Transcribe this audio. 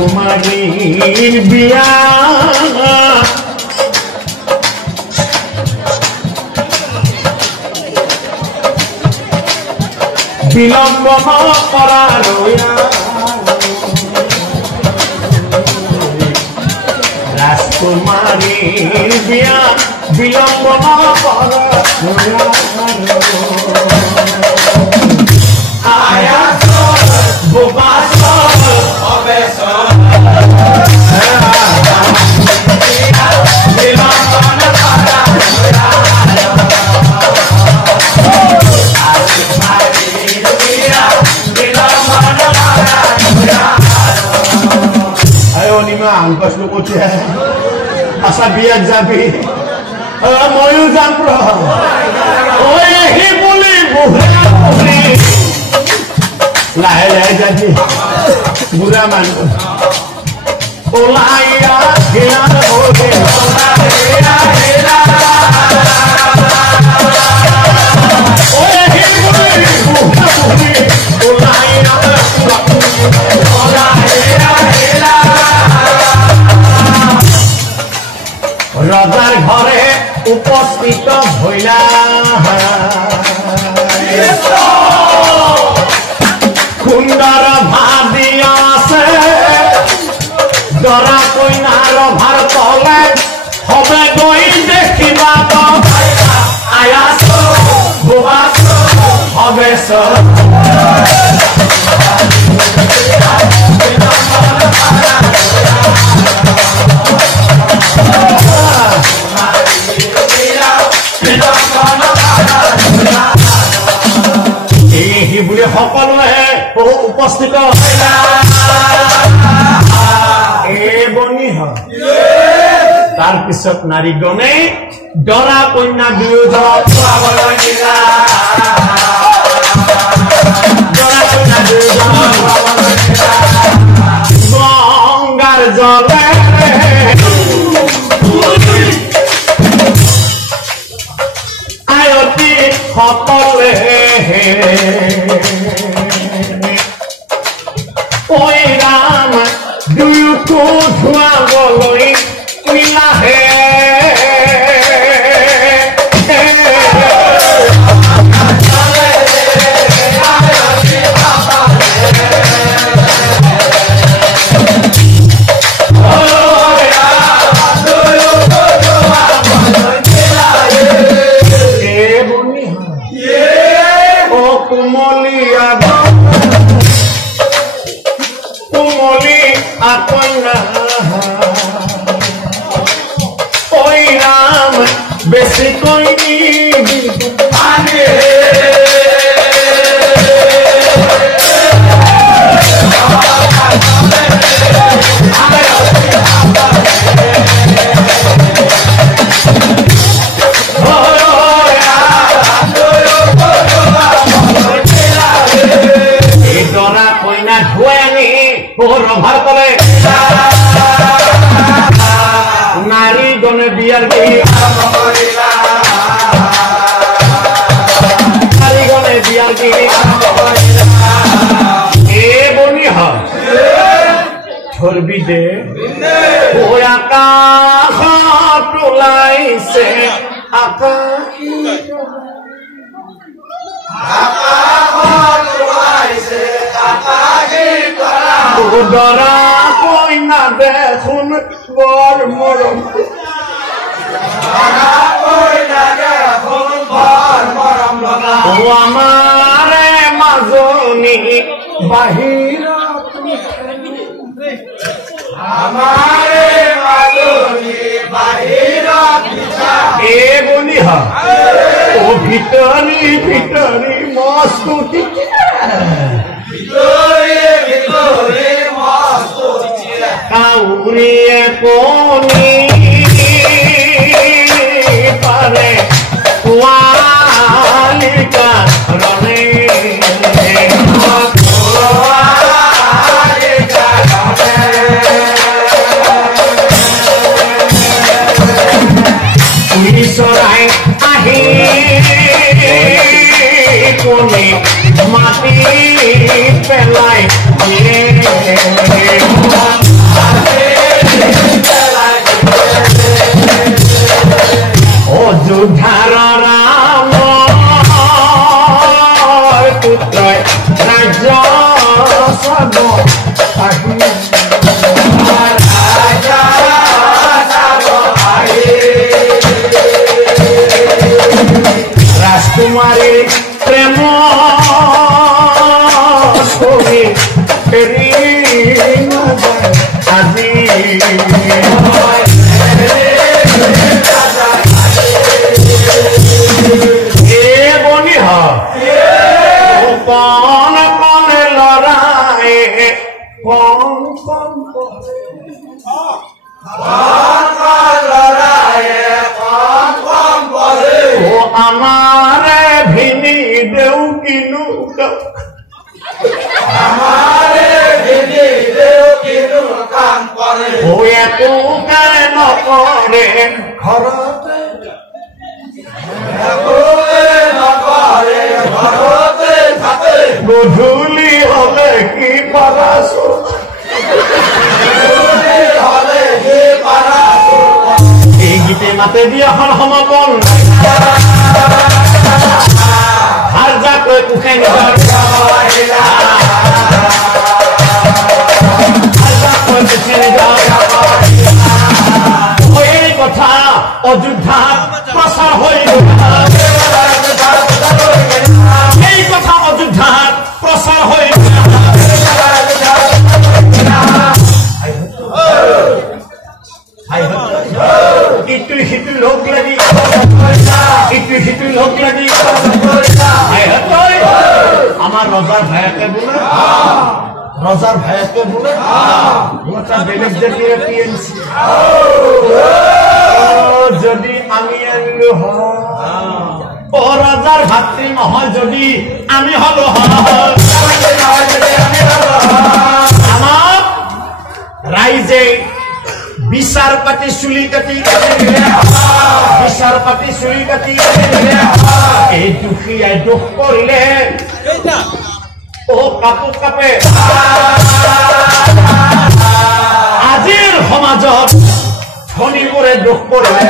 রাজকুমারীর বিয়া বিলম্ব করা রইয়া রাজকুমারীর বিয়া বিলম্ব করা রইয়া আয়াস বোবাস হবে প্রশ্ন করছে আশা বিয়া যাবি ময়ূর যাম বলি লাহে লাহে যাবি বুড়া মানুষ ওলাইয়া রাজার ঘরে উপস্থিত হইলা সুন্দর ভাবিয়া আছে দরা কইনার ভার তলে হবে গই দেখিবা তো আয়াস বোবাস হবে বুড়ে সকলে উপস্থিত তার পিছত নারীগণে দৰা কন্যা দুয়োজন গংগাৰ জলে আয়তী সকলে ঐ ৰাম দুয়োকো ধুৱাবলৈ মিলাহে বেশি কইনি আগে দরা কইনা ধুয়ানি ওর ভার করে নারী গণে বিয়ার নারী গণে বিয়ার এ বনি হরবি দে ও আকাশ তোলাইছে দরা কইনা দেখুন বর মরম ও আমারে মাজনী বাহির এ বলি ও ভিতরি ভিতরি মস্তুতি কাউরিয়ে কোনি পারে ওয়ালিকা রনে চৰাই আহি কোনি মাটি পেলাই ৰাজ্য চাব আহি রাজকুমারী প্রেম ছবি আজি বনি কন কন লড়াই কন কন ও আমার ভিনি দেউ কিনু ও একো কারে নকরে ঘরতে গধূলি হলে কি পারাছো এই গীতে মাতে দিয়ে এখন সমাপন হার যাকৈ কুখে নিজৰ এই কথা অযোধ্যাত প্ৰচাৰ হৈ এই কথা অযোধ্যাত প্ৰচাৰ হৈ ইটো সিটো লোক লাগি আমার রজার ভাইয়াকে বলে ওটা বেলেগ জাতীয় টিএমসি যদি আমি আনিলো ও রজার ভাতৃ নহয় যদি আমি হলো আমার রাইজে বিচারপাতি চুলি কাটি এই দুখীয়াই দুখ কৰিলে ও কাপোৰ কাপে আজিৰ সমাজত ধনীবোৰে দুখ কৰিলে